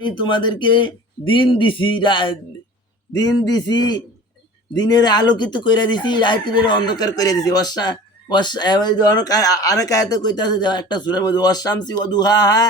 আমি তোমাদেরকে দিন দিছি দিন দিছি, দিনের আলোকিত করে দিছি, রাত্রির অন্ধকার করে দিছি। আরেক আয়াতে কইতাছে যে একটা সূরার মধ্যে ওয়াশ-শামসি ওয়া দুহাহা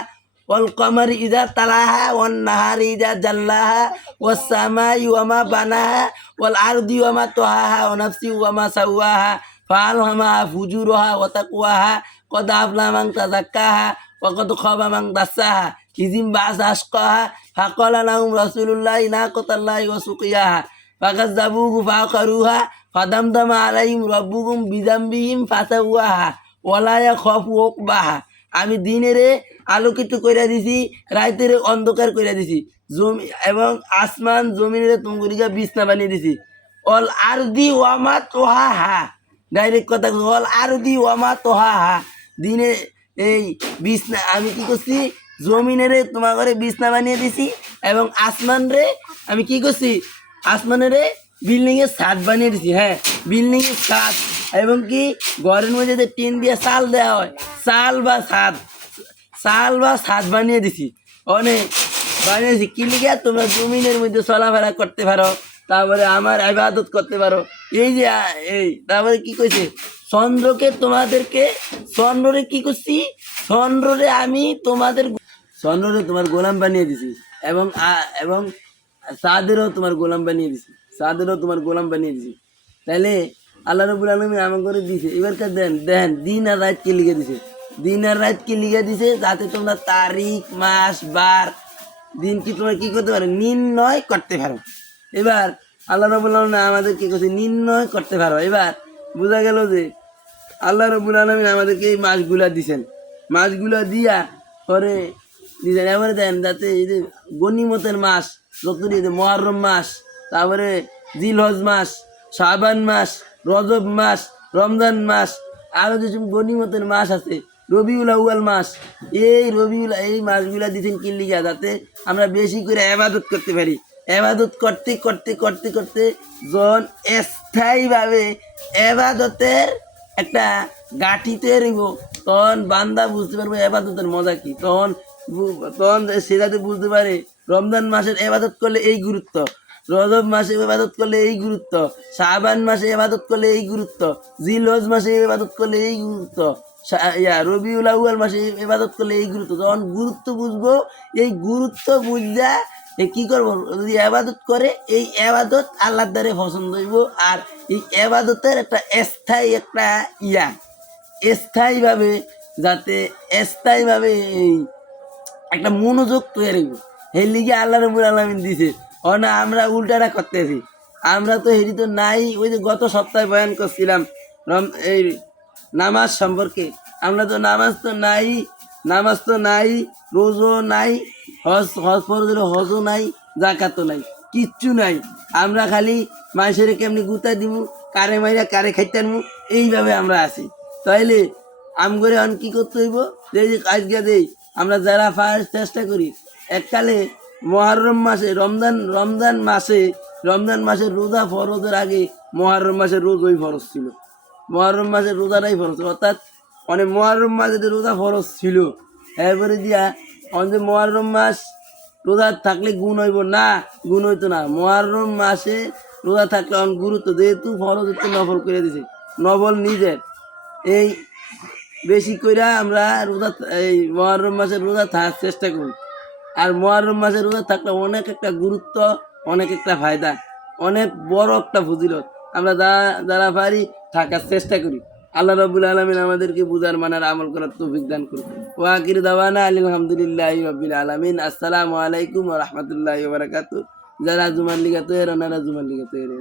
ওয়াল কমারি ইযা তালাহা ওয়ান নাহারি ইযা জাল্লাহা ওয়াস সামাই ওয়া মা বানাহা ওয়াল আরদি ওয়া মা তাহাহা ওয়া নাফসি ওয়া মা সাওয়াহা ফাআলহামাহা ফুজুরাহা ওয়া তাকওয়াহা কদ আফলাহা মান তাযাক্কাহা ওয়া কদ খাবা মান দাসসাহা ইযিম বা'সা আশকাহা ফাকালা লাহুম রাসূলুল্লাহি নাকাতাল্লাহি ওয়া সুকিয়াহা ফাকাযযাবুহু ফাআকারুহা ফাদামদামা আলাইহিম রাব্বুহুম বিযামবিহিম ফাসাওয়াহা ওয়ালা ইয়াখাফু উকবাহা। আমি দিনেরে আলোকিত কইরা দিছি, রাইতেরে অন্ধকার কইরা দিছি, এবং আসমান জমিনের তুমগুলিকে বিছনা বানিয়ে দিছি। অল আরদি ওয়ামা তোহাহা, ডাইরেক্ট কথা, অল আরদি ওয়ামা তোহাহা। দিনে এই বিছনা আমি কি করছি, জমিনেরে তোমার ঘরে বিছনা বানিয়ে দিছি, এবং আসমান রে আমি কি করছি, আসমানেরে বিল্ডিং এর ছাদ বানিয়ে দিছি। হ্যাঁ, বিল্ডিং এর ছাদ, এবং কি ঘরের মধ্যে যে টিন দিয়ে চাল দেওয়া হয়, চাল বা ছাদ বানিয়ে দিছি। অনেক বানিয়েছি কি লিগে, তোমরা জমিনের মধ্যে চলাফেরা করতে পারো, তারপরে আমার ইবাদত করতে পারো। এই যে তারপরে কি কইছে, চন্দ্রকে তোমাদেরকে, চন্দ্ররে কি করছি, চন্দ্ররে আমি চন্দ্ররে তোমার গোলাম বানিয়ে দিছি, এবং চাঁদেরও তোমার গোলাম বানিয়ে দিছি, তাইলে আল্লাহ রাব্বুল আলামিন আমাকে করে দিছে। এবারকার দেন দিন আর রাত কি লিখে দিছে, যাতে তোমরা তারিখ, মাস, বার, দিন কি তোমরা কি করতে পারো, নির্ণয় করতে পারো। এবার আল্লাহ রাব্বুল আলামিন আমাদের কি করছে, নির্ণয় করতে পারো। এবার বোঝা গেল যে আল্লাহ রাব্বুল আলামিন আমাদেরকে এই মাসগুলা দিয়া পরে দিয়েছেন। এবারে দেন যাতে এই যে গনিমতের মাস যতটি, মুহররম মাস, তারপরে জিলহজ মাস, শাবান মাস, রজব মাস, রমজান মাস, আরও যেসব গনিমতের মাস আছে, রবিউল আউয়াল মাস, এই মাসগুলা দিয়েছেন কি লিগা, যাতে আমরা বেশি করে ইবাদত করতে পারি। ইবাদত করতে করতে করতে করতে যখন স্থায়ীভাবে ইবাদতের একটা গাঁঠি তৈরি হইব, তখন বান্দা বুঝতে পারবে ইবাদতের মজা কি। তখন সে যাতে বুঝতে পারে রমজান মাসের ইবাদত করলে এই গুরুত্ব, রজব মাসে ইবাদত করলে এই গুরুত্ব, শাবান মাসে ইবাদত করলে এই গুরুত্ব, জিলহজ মাসে ইবাদত করলে এই গুরুত্ব, রবিউল আউয়াল মাসে ইবাদত করলে এই গুরুত্ব। যখন গুরুত্ব বুঝবো, এই গুরুত্ব বুঝা কি করবো, যদি ইবাদত করে, এই ইবাদত আল্লাহর দ্বারে পছন্দ হইব। আর এই ইবাদতের একটা স্থায়ীভাবে এই একটা মনোযোগ তৈরি হইব। এই লিগে আল্লাহ রাব্বুল আলামিন দিছে। না আমরা উল্টাটা করতেছি, আমরা তো হেরি তো নাই। ওই যে গত সপ্তাহে বয়ান করছিলাম এই নামাজ সম্পর্কে, আমরা তো নামাজ তো নাই, রোজও নাই, হজ ফরজ হজও নাই, জাকাতও নাই, কিচ্ছু নাই। আমরা খালি মানুষের কেমনি গুতা দিব, কারে মাইরা কারে খাইতে আনবো, এইভাবে আমরা আছি। তাইলে আমগরে অন কি করতে হইব, যে আজকে দেই আমরা যারা ফার্স্ট চেষ্টা করি, এককালে মুহররম মাসে, রমজান মাসের রোজা ফরজের আগে মুহররম মাসের রোজাই ফরজ ছিল, মুহররম মাসের রোজাটাই ফরজ, অর্থাৎ অনেক মুহররম মাসে যে রোজা ফরজ ছিল, এরপরে দিয়া অনেক মুহররম মাস রোজা থাকলে গুণ হইতো না। মুহররম মাসে রোজা থাকলে অনেক গুরুত্ব, যেহেতু ফরজ হচ্ছে নফল করে দিছে, নফল নিজের এই বেশি করে আমরা এই মুহররম মাসের রোজা থাকার চেষ্টা করি। আর মুহররম মাসের রোজা থাকলে অনেক একটা গুরুত্ব, অনেক একটা ফায়দা, অনেক বড় একটা ফজিলত। আমরা যারা পারি থাকার চেষ্টা করি। আল্লাহ রাব্বুল আলামিন আমাদেরকে বুঝার মানার আমল করার তৌফিক দান করুন। ওয়া আখিরু দাওয়ানা আলহামদুলিল্লাহি রাব্বিল আলামিন। আসসালামু আলাইকুম ওয়া রাহমাতুল্লাহি ওয়া বারাকাতুহু। যারা জুমার লিগা তৈরি, ওনারা জুমার লিগা তৈরি।